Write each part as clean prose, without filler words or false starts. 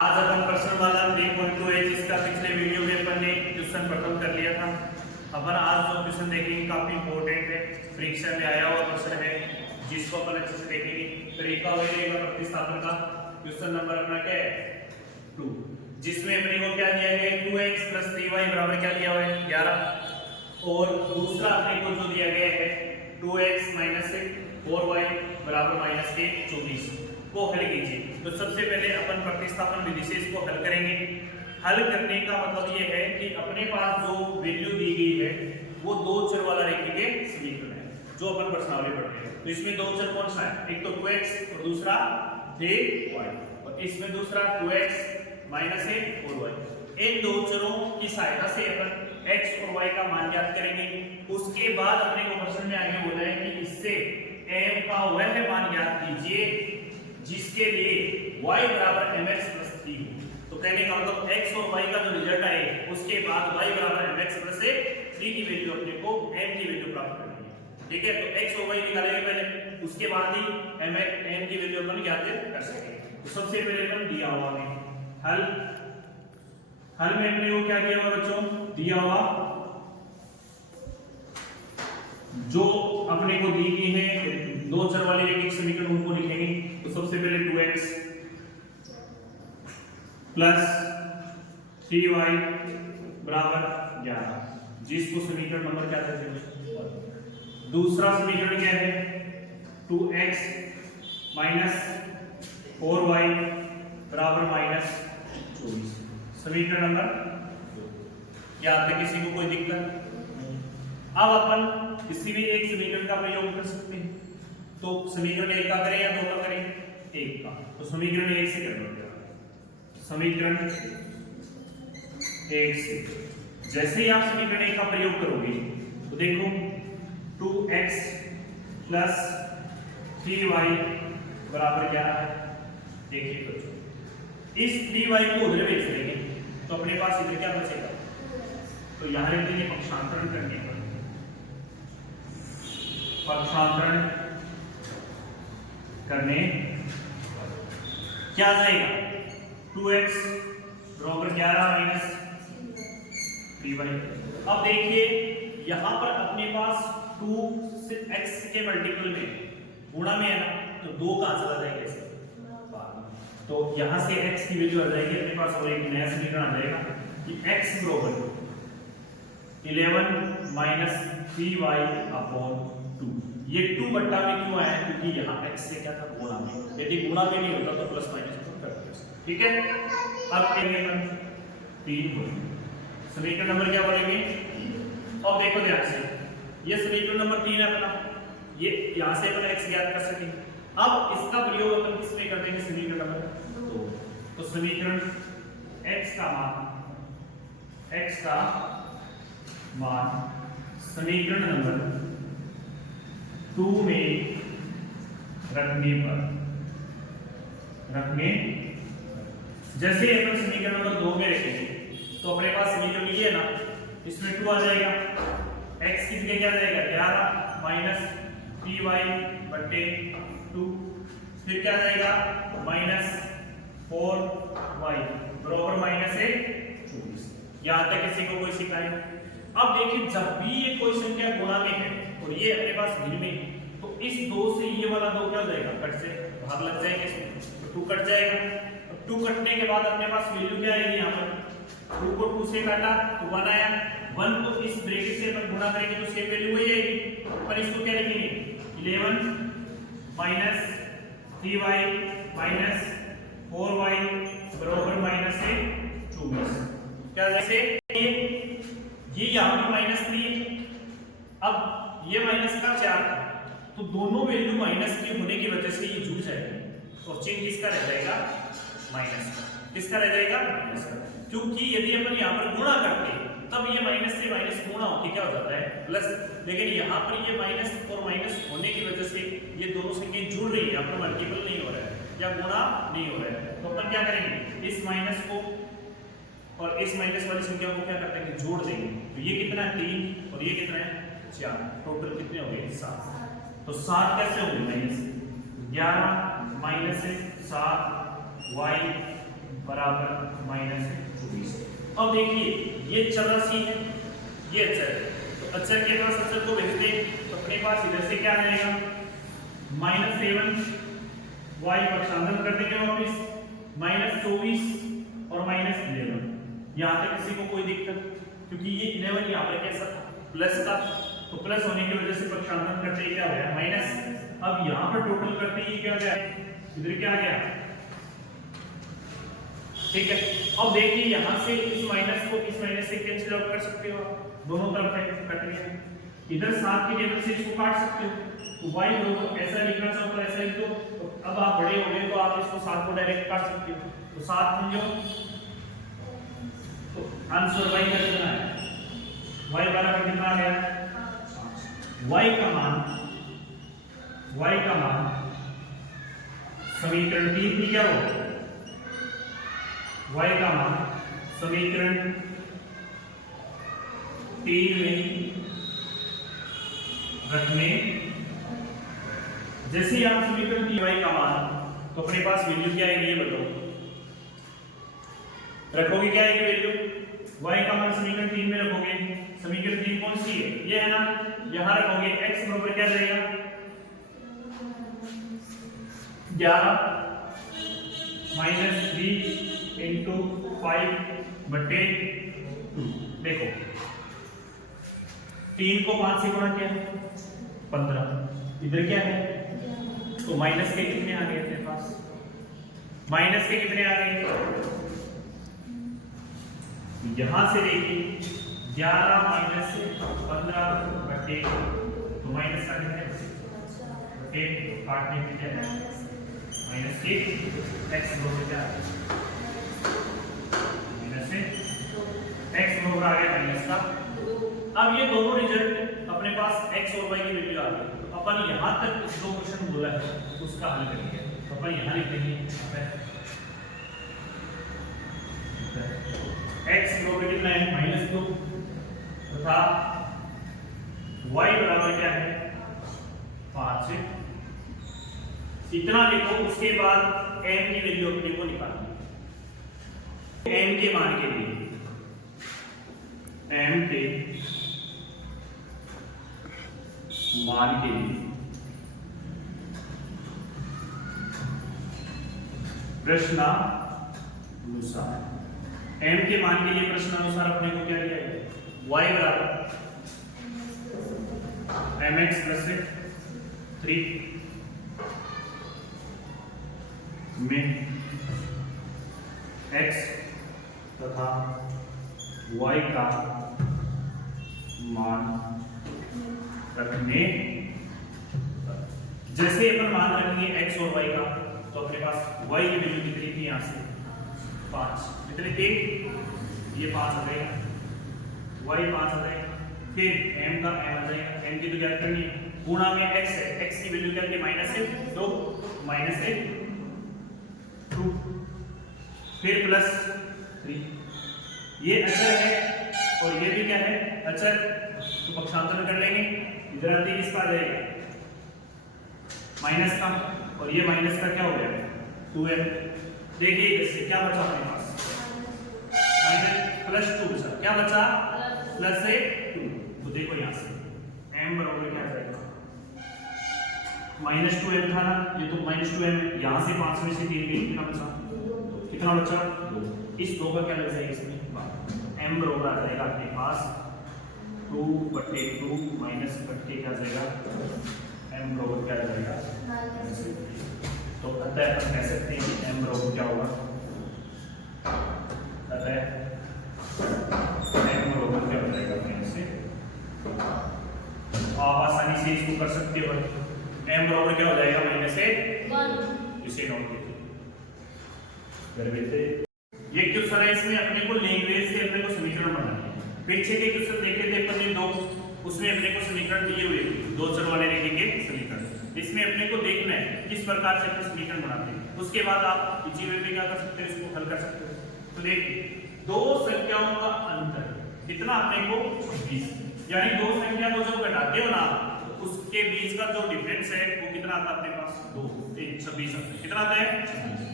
आज अपन प्रश्न वाला 3.2 है जिसका पिछले वीडियो में अपन ने क्वेश्चन खत्म कर लिया था। अपन आज जो क्वेश्चन देखेंगे काफी इंपॉर्टेंट है, परीक्षा में आया हुआ क्वेश्चन है जिसको अपन अच्छे से देखेंगे। तरीका वही रहेगा प्रतिस्थापन का। क्वेश्चन नंबर अपना क्या है 2, जिसमें अपने को क्या दिया गया है 2x + 3y बराबर क्या दिया हुआ है 11, और दूसरा अपने को जो दिया गया है 2x - 4y बराबर -1 24 को हल कीजिए। तो सबसे पहले अपन प्रतिस्थापन विधि से इसको हल करेंगे। हल करने का मतलब ये है कि अपने पास जो वैल्यू दी गई है वो दो चर वाला रेखीय समीकरण है जो अपन प्रश्नावली पढ़ते हैं। तो इसमें दो चर कौन सा है, एक तो 2x और दूसरा 3y, और इसमें दूसरा 2x - 1 और y। इन दो चरों की सहायता से अपन x और y का मान ज्ञात करेंगे। उसके बाद अपने को प्रश्न में आगे बोला है कि इससे m का वह मान ज्ञात कीजिए जिसके लिए y बराबर mx + 3 हो। तो कहने का मतलब x और y का जो रिजल्ट आए उसके बाद y बराबर mx + 3 की वैल्यू अपने को m की वैल्यू प्राप्त करनी है। ठीक है, तो x और y निकालेंगे पहले, उसके बाद ही m की वैल्यू अपन ज्ञात कर सकेंगे। तो सबसे पहले अपन दिया हुआ में हल में अपने को क्या दिया हुआ बच्चों, दिया हुआ जो अपने को दी गई है दो चर वाले रेखीय समीकरण उनको लिखेंगे। तो सबसे पहले 2x + 3y बराबर 11, जिसको समीकरण नंबर क्या कहते हैं। दूसरा समीकरण क्या है 2x - 4y बराबर -24, समीकरण नंबर 2। याद है किसी को कोई दिक्कत? अब अपन किसी भी एक समीकरण का प्रयोग कर सकते हैं। तो समीकरण 1 का करें या 2 का करें? 1 का। तो समीकरण 1 से कर लो। समीकरण 1 से जैसे ही आप समीकरण 1 का प्रयोग करोगे तो देखो 2x + 3y बराबर क्या है, देखिए बच्चों इस 3y को उधर भेज देंगे तो अपने पास इधर क्या बचेगा, तो यहां लिख देंगे पक्षांतरण करने पर, पक्षांतरण करने क्या जाएगा 2x बराबर 11 - 3y। अब देखिए यहां पर अपने पास 2 से x के मल्टीपल में गुणा में है ना, तो 2 कहां चला जाएगा इसे, तो यहां से x की वैल्यू आ जाएगी अपने पास, और एक नया समीकरण आ जाएगा कि x बराबर 11 - 3y/2। ये 2 बट्टा में क्यों आया, क्योंकि यहाँ x से क्या था गुणा में, यदि गुणा में नहीं होता तो प्लस माइनस तो कर दो। ठीक है, अब करेंगे अपन 3 समीकरण नंबर क्या बोलेंगे। अब देखो ध्यान से, ये समीकरण नंबर 3 है अपना, ये यहाँ से अपन x ज्ञात कर सकेंगे। अब इसका प्रयोग अपन किस में कर देंगे, समीकरण नंबर 2। तो समीकरण x का मान समीकरण नंबर 2 में रखने जैसे अपन समीकरण नंबर 2 में रखेंगे तो अपने पास समीकरण ये है ना, इसमें 2 आ जाएगा, x की जगह क्या आ जाएगा 11 - 3y/2, फिर क्या आ जाएगा -4y बराबर -24। यहां तक किसी को कोई शिकायत? अब देखिए जब भी ये कोई संख्या गुणा में है और ये अपने पास भिन्न में, तो इस 2 से ये वाला 2 क्या हो जाएगा, कट से भाग लग जाएगा इसमें, तो 2 कट जाएगा। और 2 कटने के बाद अपने पास वैल्यू क्या आएगी, यहाँ पर 2 को 2 से काटा तो 1 आया, 1 को इस ब्रैकेट से अपन गुणा करेंगे तो सेम वैल्यू वही आएगी। पर इसको क्या लिखेंगे 11 - 3y - 4y बराबर -24। क्या जैसे ये यहाँ पे -3 है, अब ये माइनस का 4 था, तो दोनों वैल्यू माइनस के होने की वजह से ये जुड़ जाएगा और चिन्ह किसका रह जाएगा, माइनस का। किसका रह जाएगा, माइनस का, क्योंकि यदि अपन यहाँ पर गुणा करते तब ये माइनस से माइनस गुणा होकर क्या हो जाता है प्लस, लेकिन यहाँ पर ये माइनस और माइनस होने की वजह से ये दोनों संख्या जुड़ रही है, अपना मल्टीपल नहीं हो रहा है या गुणा नहीं हो रहा है। तो अपन क्या करेंगे, इस माइनस को और इस माइनस वाली संख्या को क्या करते हैं, जोड़ देंगे। तो ये कितना है 3 और ये कितना है 4, टोटल कितने हो गए 7। तो 7 कैसे होंगे, -11 - 7y बराबर -24। अब देखिए ये चौरासी है, ये अचर है, तो अचर के पास अचर को भेज दें तो अपने पास इधर से क्या आ जाएगा -7, y पक्षांतर कर देंगे वापिस -24 और -11। यहाँ तक किसी को कोई दिक्कत, क्योंकि ये 11 यहाँ पे कैसा था प्लस था, तो प्लस होने की वजह से पक्षांतर करते ही क्या हो गया माइनस। अब यहाँ पर टोटल करते ही क्या गया, इधर क्या आ गया, ठीक है। अब देखिए यहाँ से इस माइनस को इस माइनस से कैंसिल आउट कर सकते हो, दोनों तरफ है कट गया। इधर 7 की टेबल से इसको काट सकते हो, तो y बराबर ऐसा लिखना चाहो तो ऐसा लिख दो। तो अब आप बड़े हो गए तो आप इसको 7 को डायरेक्ट काट सकते हो, तो 7 समझो, तो आंसर y का कितना है, y बराबर कितना आ गया 5। y का मान समीकरण 3 की क्या हो, y का मान समीकरण 3 में रखने, जैसे ही आप समीकरण y का मान, तो अपने पास वैल्यू क्या आएगी ये बताओ, रखोगे क्या आएगी वैल्यू, y का मान समीकरण 3 में रखोगे, समीकरण 3 कौन सी है, ये है ना, यहां रखोगे x बराबर क्या जाएगा 11 -3 इंटू 5/2। देखो 3 को 5 से गुणा किया 15, इधर क्या है, तो माइनस के कितने आ गए अपने पास, माइनस के कितने आ गए, यहां से देखिए 11 माइनस 15/2, तो माइनस का कितने बटे काटने में क्या है माइनस के x बराबर क्या है माइनस से x बराबर आ गया माइनस का। अब ये दोनों रिजल्ट अपने पास x और y की वैल्यू आ गई, तो अपन यहां तक जो क्वेश्चन बोला है उसका हल करेंगे, तो अपन यहां लिख देंगे x बराबर कितना है -2 तथा y बराबर क्या है 5। इतना लिखो, उसके बाद m की वैल्यू अपने को निकालनी, m के मान के लिए m के मान के लिए प्रश्नानुसार, m के मान के लिए प्रश्नानुसार अपने को क्या दिया है, y बराबर mx + 3 में x तथा y का मान रखने, जैसे अपन मान रखेंगे x और y का, तो अपने पास y की वैल्यू कितनी थी यहाँ से 5, कितने थे ये 5 आ जाएगा, y 5 आ जाएगा, फिर m का m आ जाएगा, m की तो क्या करनी है, गुणा में x है, x की वैल्यू क्या थी -2 -2, फिर +3, ये अचर है और ये भी क्या है अचर, तो पक्षांतर कर लेंगे, इधर आते ही इसका आ जाएगा माइनस का, और ये माइनस का क्या हो गया 2m। देखिए इससे क्या बचा अपने पास -+2 बचा, क्या बचा +2, तो देखो यहाँ से m बराबर क्या आ जाएगा -2m था ना, ये तो -2m, यहाँ से 5 में से 3 गई, कितना बचा, कितना बचा 2, इस 2 का क्या लग जाएगा इसमें, m बराबर आ जाएगा अपने पास 2/2 माइनस करके क्या जाएगा m बराबर क्या आ जाएगा, तो अतः अपन कह सकते हैं कि m बराबर क्या होगा, अतः m बराबर क्या हो जाएगा अपने से, आप आसानी से इसको कर सकते हो, m बराबर क्या हो जाएगा -1, इसे नोट कीजिए। ये क्वेश्चन है, इसमें अपने को लैंग्वेज से अपने को समीकरण बनाना है, पीछे के क्वेश्चन देखे थे अपन ने 2, उसमें अपने को समीकरण दिए हुए 2 चर वाले रेखा के समीकरण, इसमें अपने को देखना है किस प्रकार से अपने समीकरण बनाते हैं, उसके बाद आप इजी वे में क्या कर सकते हैं, इसको हल कर सकते हो। तो देखिए 2 संख्याओं का अंतर कितना अपने को 26, यानी 2 संख्या को जब घटाते हो ना तो उसके बीच का जो डिफरेंस है वो कितना आता है अपने पास 2 26 आता है, कितना आता है 26।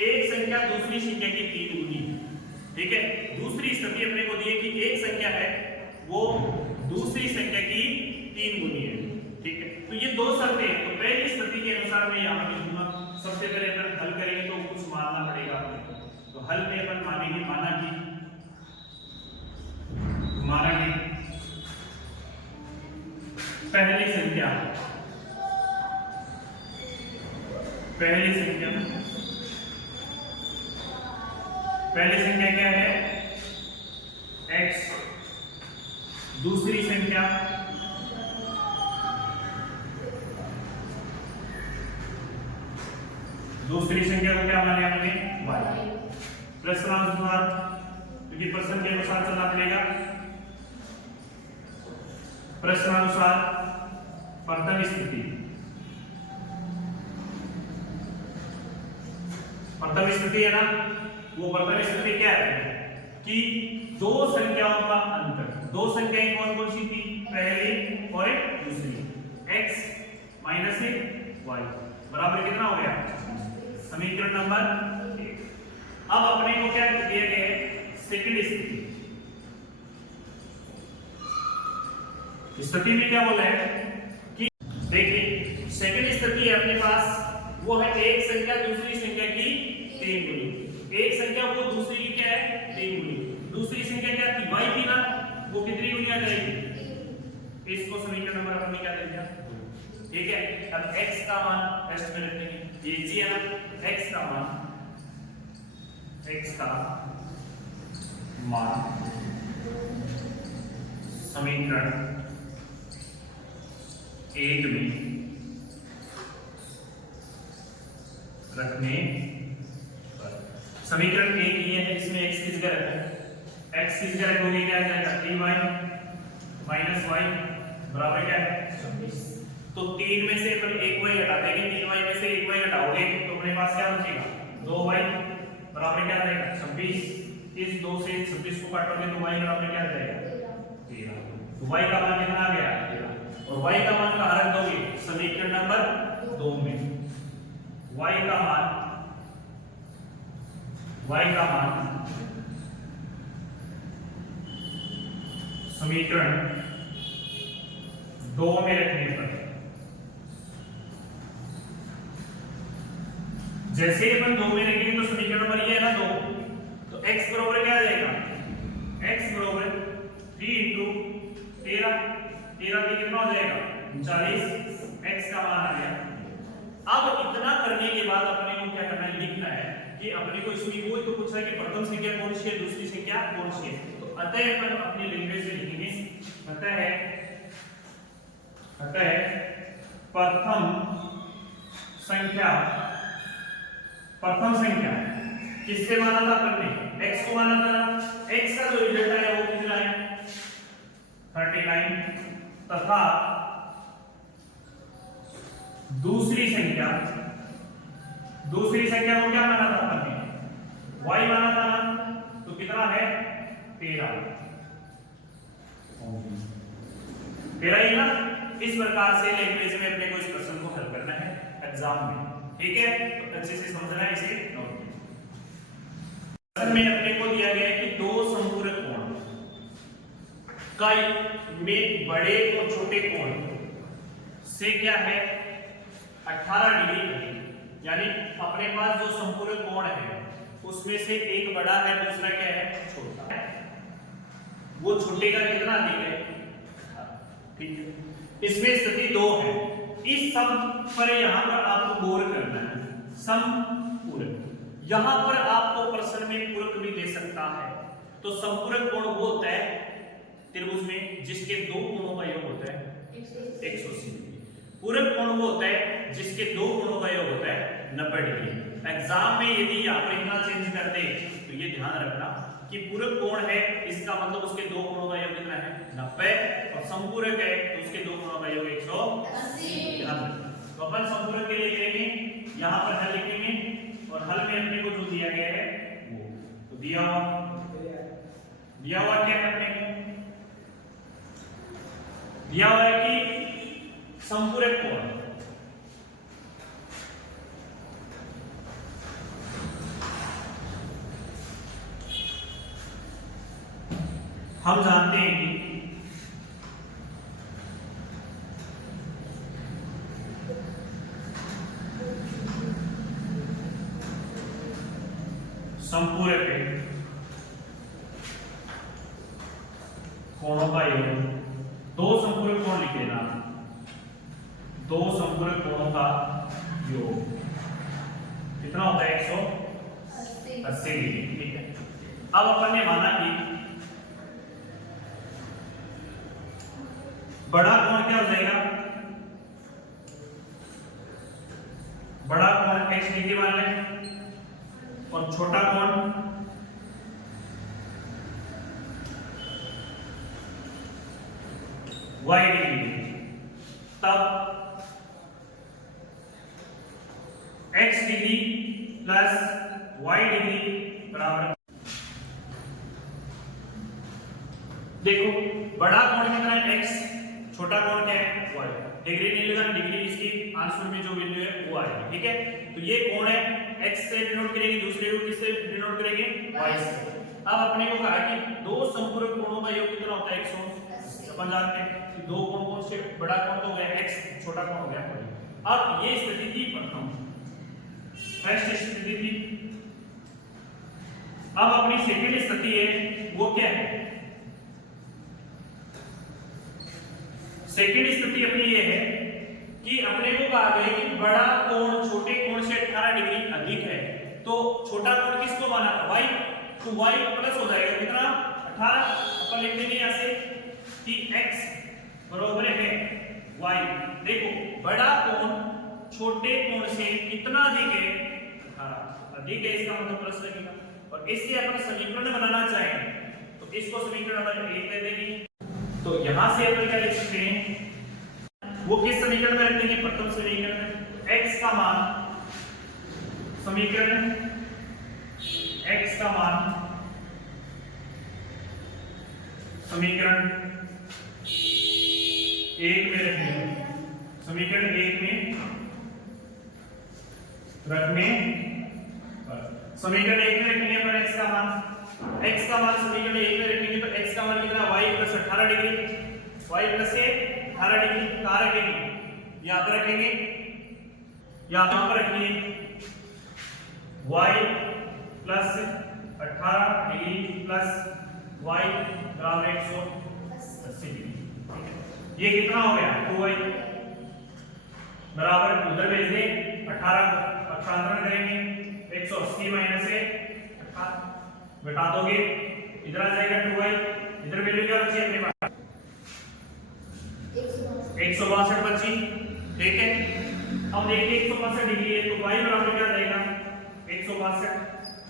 एक संख्या दूसरी संख्या की 3 गुनी, ठीक है। दूसरी स्थिति अपने को दी है कि एक संख्या है वो दूसरी संख्या की 3 गुनी है, ठीक है। तो ये दो शर्तें हैं, तो पहली स्थिति के अनुसार मैं यहाँ पे लिखूंगा। सबसे पहले अपन हल करेंगे तो कुछ मानना पड़ेगा अपने को, तो हल में अपन मानेंगे माना कि पहली संख्या क्या है x, दूसरी संख्या को क्या माने हमने y। प्रश्नानुसार, क्योंकि प्रश्न के अनुसार चलना पड़ेगा। प्रश्नानुसार प्रथम स्थिति है ना, वो प्रथम स्थिति क्या है कि दो संख्याओं का अंतर, दो संख्याएं कौन कौन सी थी, पहली और एक दूसरी, x माइनस y बराबर कितना हो गया, समीकरण नंबर 1। अब अपने को क्या दिया गया है, सेकंड स्थिति में क्या बोला है कि देखिए सेकंड स्थिति है अपने पास, वो है एक संख्या दूसरी संख्या की 3 गुनी। एक संख्या वो दूसरी की क्या है 3 गुनी, दूसरी संख्या क्या थी y थी ना, वो कितनी गुनी आ जाएगी, इसको समीकरण नंबर अपन ने क्या दे दिया, ठीक है। अब x का मान टेस्ट में रखेंगे, ये जी है ना, x का मान समीकरण 1 में रखने पर, समीकरण 1 ये है, इसमें x किस जगह रखा है, x किस जगह रखोगे क्या आ जाएगा 3y माइनस y बराबर क्या है 26। तो 3 में से अपन 1y हटा देंगे, 3y में से 1y हटाओगे तो अपने पास क्या बचेगा 2y बराबर क्या आ जाएगा 26। इस 2 से 26 को काटोगे तो y बराबर क्या आ जाएगा 13। तो y का मान कितना आ गया 13, और y का मान कहां रख दोगे, समीकरण नंबर 2 में। y का मान समीकरण 2 में रखने पर, जैसे ही अपन 2 में रखेंगे तो समीकरण नंबर ये है ना 2, तो x बराबर क्या आ जाएगा, x बराबर 3 इंटू 13, 13 कितना हो जाएगा 39, x का मान आ गया। अब इतना करने के बाद अपने को क्या करना है, लिखना है कि अपने को इसमें वही तो पूछ रहा है कि प्रथम संख्या कौन सी है, दूसरी संख्या कौन सी है। तो अतः अपन अपनी लैंग्वेज से लिखेंगे, अतः प्रथम संख्या किससे माना था अपन ने, x को माना था ना, x का जो रिजल्ट आया वो कितना है 39, तथा दूसरी संख्या को क्या माना था अपन ने, y माना था ना, तो कितना है 13 ही ना। इस प्रकार से लैंग्वेज में अपने को इस प्रश्न को हल करना है एग्जाम में, ठीक है। तो अच्छे से समझना है इसे नोट में अपने को दिया गया है कि दो संपूरक कोण का में बड़े और छोटे कोण से क्या है 18 डिग्री, यानी अपने पास जो संपूरक कोण है उसमें से एक बड़ा है, दूसरा क्या है छोटा है, वो छोटे का कितना अधिक है, ठीक है। इसमें स्थिति 2 है, इस सम पर यहां पर आपको गौर करना है, सम पूरक, यहां पर आपको प्रश्न में पूरक भी दे सकता है। तो संपूरक कोण वो होता है त्रिभुज में जिसके दो कोणों का योग होता है 180 डिग्री, पूरक कोण वो होता है जिसके दो कोणों का योग होता है 90 डिग्री। एग्जाम में यदि यहाँ पर इतना चेंज कर दे तो ये ध्यान रखना कि पूरक कोण है, इसका मतलब उसके दो कोणों का योग कितना है 90, और संपूरक है तो उसके दो कोणों का योग 180। तो अपन संपूरक के लिए करेंगे, यहाँ पर हल लिखेंगे, और हल में अपने को जो दिया गया है वो तो दिया हुआ क्या है, अपने को दिया हुआ है कि संपूरक कोण हम जानते हैं कि संपूरक कोणों का योग, दो संपूरक कोण लिख लेना, दो संपूरक कोणों का योग कितना होता है 180 डिग्री। ठीक है, अब अपन ने माना कि बड़ा कोण क्या हो जाएगा, बड़ा कोण x डिग्री मान लें और छोटा कोण y डिग्री, तब x degree plus y degree बराबर, देखो बड़ा कोण कितना है x, छोटा कोण क्या है y, डिग्री नहीं लगाना, डिग्री इसकी आंसर में जो वैल्यू है वो आएगी। ठीक है, तो ये कोण है x से डिनोट करेंगे, दूसरे को किससे डिनोट करेंगे y से। अब अपने को कहा कि दो संपूरक कोणों का योग कितना होता है 180। अपन जानते हैं कि दो कोण कौन से, बड़ा कोण तो हो गया x, छोटा कोण हो गया y। अब ये स्थिति थी प्रथम, फर्स्ट स्थिति थी। अब अपनी सेकंड स्थिति है वो क्या है, सेकंड स्थिति अपनी ये है कि अपने को कहा गया कि बड़ा कोण छोटे कोण से 18 डिग्री अधिक है, तो छोटा कोण किसको माना था y, तो y प्लस हो जाएगा कितना 18। अपन लिख देंगे यहां से कि x बराबर है y। देखो बड़ा कोण छोटे कोण से कितना अधिक है 18, अधिक है इसका मतलब प्लस लगेगा। और इससे अपन समीकरण बनाना चाहें तो इसको समीकरण नंबर 1 दे देंगे, तो यहां से अपन क्या लिख सकते हैं, वो किस समीकरण में रख देंगे, प्रथम समीकरण में x का मान, समीकरण x का मान समीकरण 1 में रखेंगे, समीकरण 1 में रखने पर समीकरण 1 में रखेंगे पर x का मान, x का मान समीकरण 1 में रखेंगे तो x का मान कितना y plus 18 degree, y plus 18 degree कहां रखेंगे, यहां पर रखेंगे, यहां पर रखिए y plus 18 degree plus y बराबर 180 डिग्री। ये कितना हो गया 2y बराबर, उधर भेज दें 18 पक्षांतरण करेंगे 180 माइनस से 18 घटा दोगे, इधर आ जाएगा 2y, इधर वैल्यू क्या बची अपने पास 162 बची। ठीक है, अब देखिए 162 डिग्री है तो y बराबर क्या जाएगा 162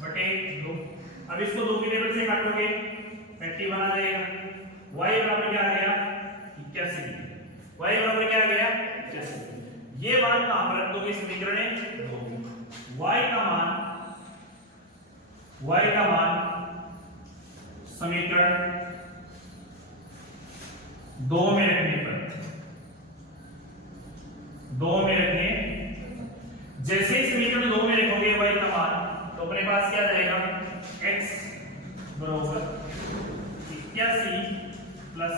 बटे 2। अब इसको 2 की टेबल से काटोगे 50 बना जाएगा, y बराबर क्या आ गया 81 डिग्री, y बराबर क्या आ गया 81। ये मान कहां पर रख दोगे समीकरण में, y का मान समीकरण 2 में रखने पर, 2 में रखने, जैसे ही समीकरण 2 में रखोगे y का मान तो अपने पास क्या जाएगा x बराबर 81 प्लस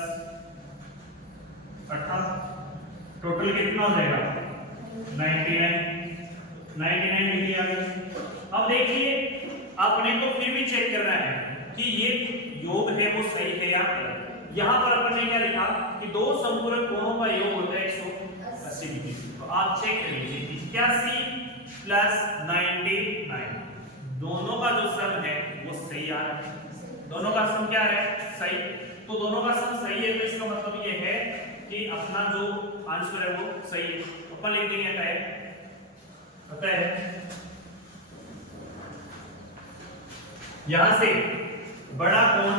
18, टोटल कितना हो जाएगा 99 डिग्री आ गई। अब देखिए आपने को फिर भी चेक करना है कि ये योग है वो सही है या गलत। यहां पर अपन ने क्या लिखा कि दो संपूरक कोणों का योग होता है 180 डिग्री, तो आप चेक कर लीजिए 81 प्लस 99, दोनों का जो सम है वो सही आ रहा है, दोनों का सम क्या है सही, तो दोनों का सम सही है तो इसका मतलब ये है कि अपना जो आंसर है वो सही है। अपन लिख देंगे अतः यहां से बड़ा कोण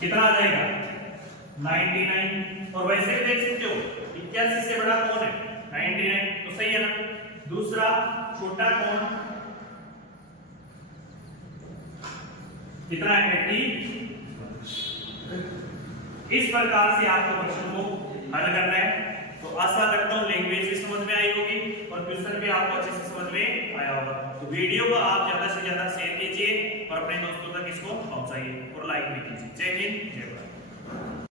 कितना आ जाएगा 99, और वैसे भी देख सकते हो 81 से बड़ा कोण है 99, तो सही है ना। दूसरा छोटा कोण कितना है 80। इस प्रकार से आपको प्रश्न को हल करना है, तो आशा करता हूं लैंग्वेज भी समझ में आई होगी और क्वेश्चन भी आपको अच्छे से समझ में आया होगा। होगा। तो वीडियो को आप ज्यादा से ज्यादा शेयर कीजिए और अपने दोस्तों तक इसको पहुंचाइए और लाइक भी कीजिए। जय हिंद, जय भारत।